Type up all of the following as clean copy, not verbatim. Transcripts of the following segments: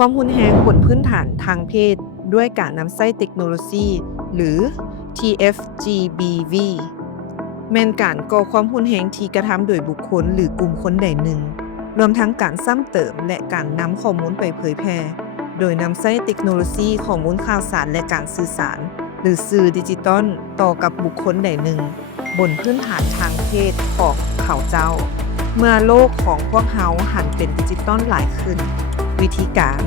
ความรุนแรงบนพื้นฐานทางเพศด้วยการนำใช้เทคโนโลยีหรือ TFGBV แม่นการก่อความรุนแรงที่กระทำโดยบุคคลหรือกลุ่มคนใดหนึ่งรวมทั้งการซ้ำเติมและการนำข้อมูลไปเผยแพร่โดยนำใช้เทคโนโลยีข้อมูลข่าวสารและการสื่อสารหรือสื่อดิจิตอลต่อกับบุคคลใดหนึ่งบนพื้นฐานทางเพศของเขาเจ้าเมื่อโลกของพวกเฮาหันเป็นดิจิตอลหลายขึ้นวิธีการ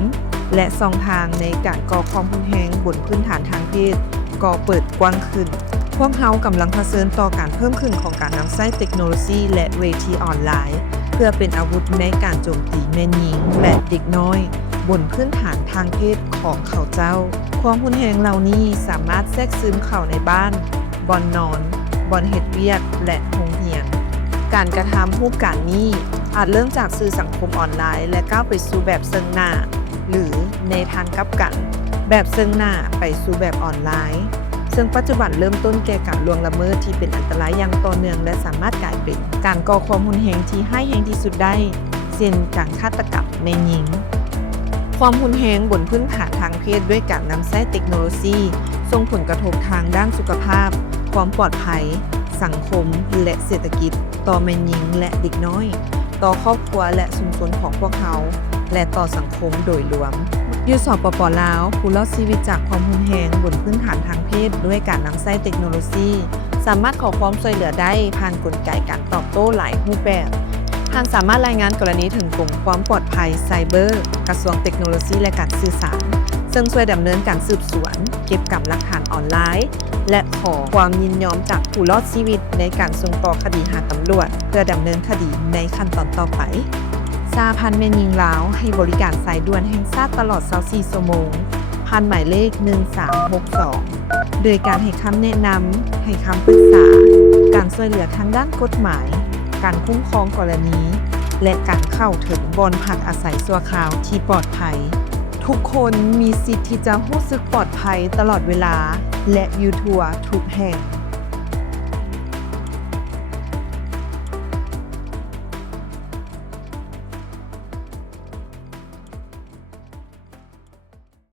และช่องทางในการก่อความรุนแรงบนพื้นฐานทางเพศก็เปิดกว้างขึ้นพวกเฮากำลังเผชิญต่อการเพิ่มขึ้นของการนำใช้เทคโนโลยีและเวทีออนไลน์เพื่อเป็นอาวุธในการโจมตีแม่หญิงและเด็กน้อยบนพื้นฐานทางเพศของเขาเจ้าความรุนแรงเหล่านี้สามารถแทรกซึมเข้าในบ้านบ่อนนอนบ่อนเฮ็ดเวียกและโรงเรียนการกระทำรูปการนี้อาจเริ่มจากสื่อสังคมออนไลน์และก้าวไปสู่แบบซึ่งหน้าหรือในทางกลับกันแบบซึ่งหน้าไปสู่แบบออนไลน์ซึ่งปัจจุบันเริ่มต้นแก่การล่วงละเมิดที่เป็นอันตรายอย่างต่อเนื่องและสามารถกลายเป็นการก่อความรุนแรงที่ร้ายแรงที่สุดได้เช่นการฆาตกรรมแม่หญิงความรุนแรงบนพื้นฐานทางเพศด้วยการนำใช้เทคโนโลยีส่งผลกระทบทางด้านสุขภาพความปลอดภัยสังคมและเศรษฐกิจต่อแม่หญิงและเด็กน้อยต่อครอบครัวและชุมชนของพวกเขาและต่อสังคมโดยรวมอยู่สปป.ลาวผู้รอดชีวิตจากความรุนแรงบนพื้นฐานทางเพศด้วยการนำใช้เทคโนโลยีสามารถขอความช่วยเหลือได้ผ่านกลไกการตอบโต้หลายรูปแบบท่านสามารถรายงานกรณีถึงกรมความปลอดภัยไซเบอร์กระทรวงเทคโนโลยีและการสื่อสารซึ่งช่วยดำเนินการสืบสวนเก็บกำหลักฐานออนไลน์และขอความยินยอมจากผู้รอดชีวิตในการส่งต่อคดีหาตำรวจเพื่อดำเนินคดีในขั้นตอนต่อไปสหพันธ์แม่หญิงลาวให้บริการสายด่วนแห่งชาติตลอด24ชั่วโมงผ่านหมายเลข1362โดยการให้คำแนะนำให้คำปรึกษาการช่วยเหลือทางด้านกฎหมายการคุ้มครองกรณีและการเข้าถึงบ่อนพักอาศัยชั่วคราวที่ปลอดภัยทุกคนมีสิทธิ์ที่จะรู้สึกปลอดภัยตลอดเวลาและอยู่ทั่วทุกแห่ง